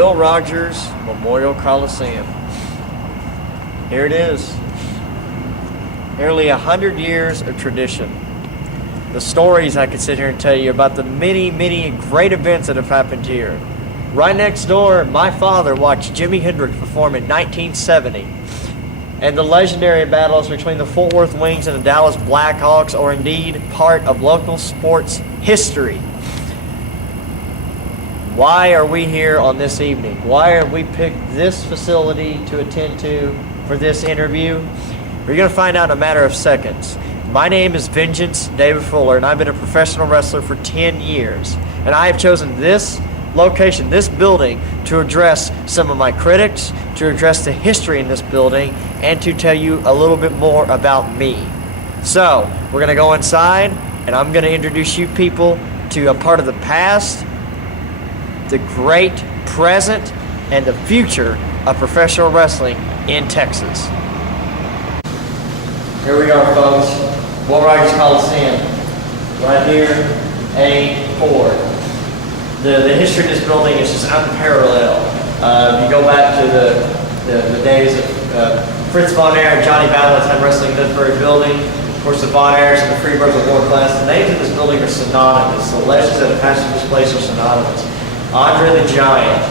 Will Rogers Coliseum. Here it is. Nearly 100 years of tradition. The stories I could sit here and tell you about the many, many great events that have happened here. Right next door, my father watched Jimi Hendrix perform in 1970. And the legendary battles between the Fort Worth Wings and the Dallas Blackhawks are indeed part of local sports history. Why are we here on this evening? Why have we picked this facility to attend to for this interview? We're going to find out in a matter of seconds. My name is Vengeance David Fuller, and I've been a professional wrestler for 10 years. And I have chosen this location, this building, to address some of my critics, to address the history in this building, and to tell you a little bit more about me. So, we're going to go inside, and I'm going to introduce you people to a part of the past, the great present, and the future of professional wrestling in Texas. Here we are, folks. Will Rogers Coliseum. Right here, A4. The history of this building is just unparalleled. You go back to the days of Fritz Von Erich and Johnny Balance had wrestling in this very building. Of course, the Von Erichs and the Freebirds of world class. The names of this building are synonymous. The legends that have passed through this place are synonymous. Andre the Giant,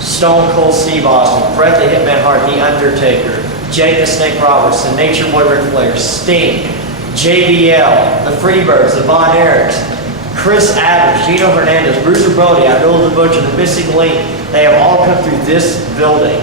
Stone Cold Steve Austin, Bret the Hitman Hart, The Undertaker, Jake the Snake Roberts, the Nature Boy Ric Flair, Sting, JBL, the Freebirds, the Von Erichs, Chris Adams, Gino Hernandez, Bruiser Brody, Abdullah the Butcher, the Missing Link. They have all come through this building.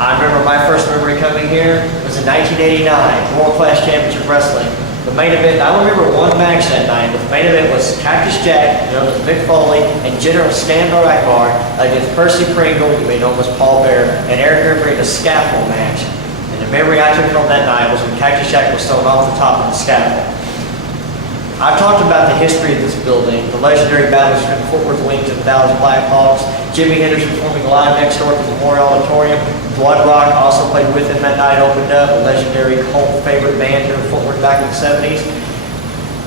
I remember my first memory coming here was in 1989, World Class Championship Wrestling. The main event, I remember one match that night, but the main event was Cactus Jack, known as Mick Foley, and General Skandor Akbar against Percy Pringle, who made known as Paul Bear, and Eric Ripley in a scaffold match. And the memory I took from that night was when Cactus Jack was thrown off the top of the scaffold. I've talked about the history of this building, the legendary battles between the Fort Worth Wings and the Dallas Blackhawks, Jimi Hendrix performing live next door at the Memorial Auditorium, Blood Rock also played with him that night, opened up, a legendary cult favorite band here in Fort Worth back in the 70s.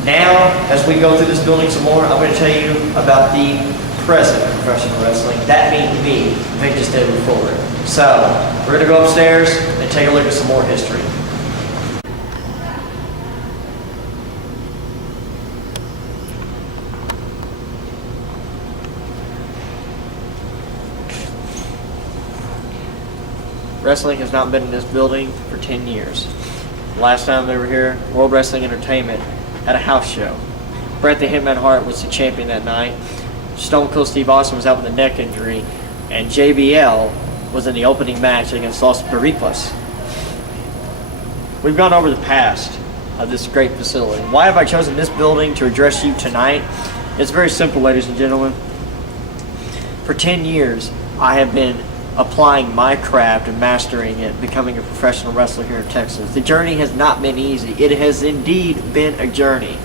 Now, as we go through this building some more, I'm going to tell you about the present of professional wrestling. That being me, Vengeance David Fuller. So, we're going to go upstairs and take a look at some more history. Wrestling has not been in this building for 10 years. Last time they were here, World Wrestling Entertainment had a house show. Bret the Hitman Hart was the champion that night. Stone Cold Steve Austin was out with a neck injury. And JBL was in the opening match against Los Pericos. We've gone over the past of this great facility. Why have I chosen this building to address you tonight? It's very simple, ladies and gentlemen. For 10 years, I have been applying my craft and mastering it, becoming a professional wrestler here in Texas. The journey has not been easy. It has indeed been a journey.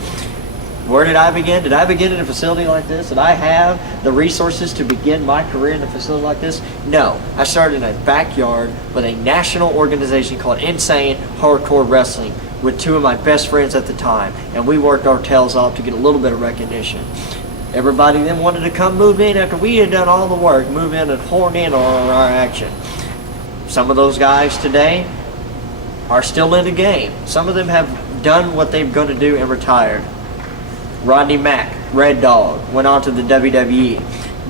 Where did I begin? Did I begin in a facility like this? Did I have the resources to begin my career in a facility like this? No. I started in a backyard with a national organization called Insane Hardcore Wrestling with two of my best friends at the time, and we worked our tails off to get a little bit of recognition. Everybody then wanted to come move in after we had done all the work, move in and horn in on our action. Some of those guys today are still in the game. Some of them have done what they're going to do and retired. Rodney Mack, Red Dog, went on to the WWE.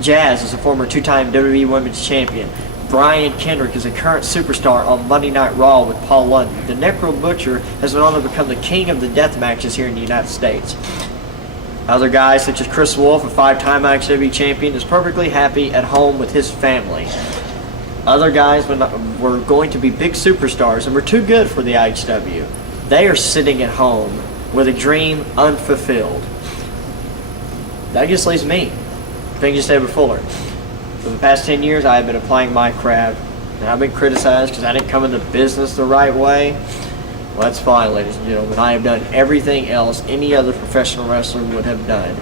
Jazz is a former two-time WWE Women's Champion. Brian Kendrick is a current superstar on Monday Night Raw with Paul London. The Necro Butcher has went on to become the king of the death matches here in the United States. Other guys, such as Chris Wolf, a five-time IWGP champion, is perfectly happy at home with his family. Other guys were going to be big superstars and were too good for the IWGP. They are sitting at home with a dream unfulfilled. That just leaves me, Vengeance David Fuller. For the past 10 years, I have been applying my craft, and I've been criticized because I didn't come into business the right way. Well, that's fine, ladies and gentlemen. I have done everything else any other professional wrestler would have done.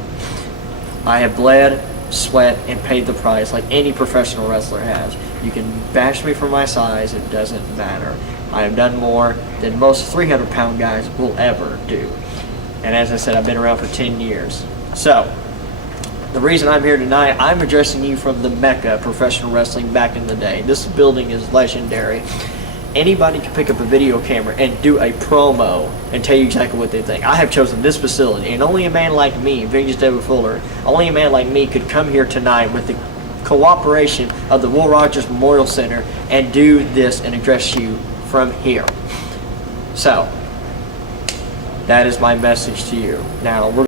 I have bled, sweat, and paid the price like any professional wrestler has. You can bash me for my size, it doesn't matter. I have done more than most 300-pound guys will ever do. And as I said, I've been around for 10 years. So, The reason I'm here tonight, I'm addressing you from the Mecca of professional wrestling back in the day. This building is legendary. Anybody can pick up a video camera and do a promo and tell you exactly what they think. I have chosen this facility, and only a man like me, Vince David Fuller, only a man like me could come here tonight with the cooperation of the Will Rogers Memorial Center and do this and address you from here. So, that is my message to you. Now, we're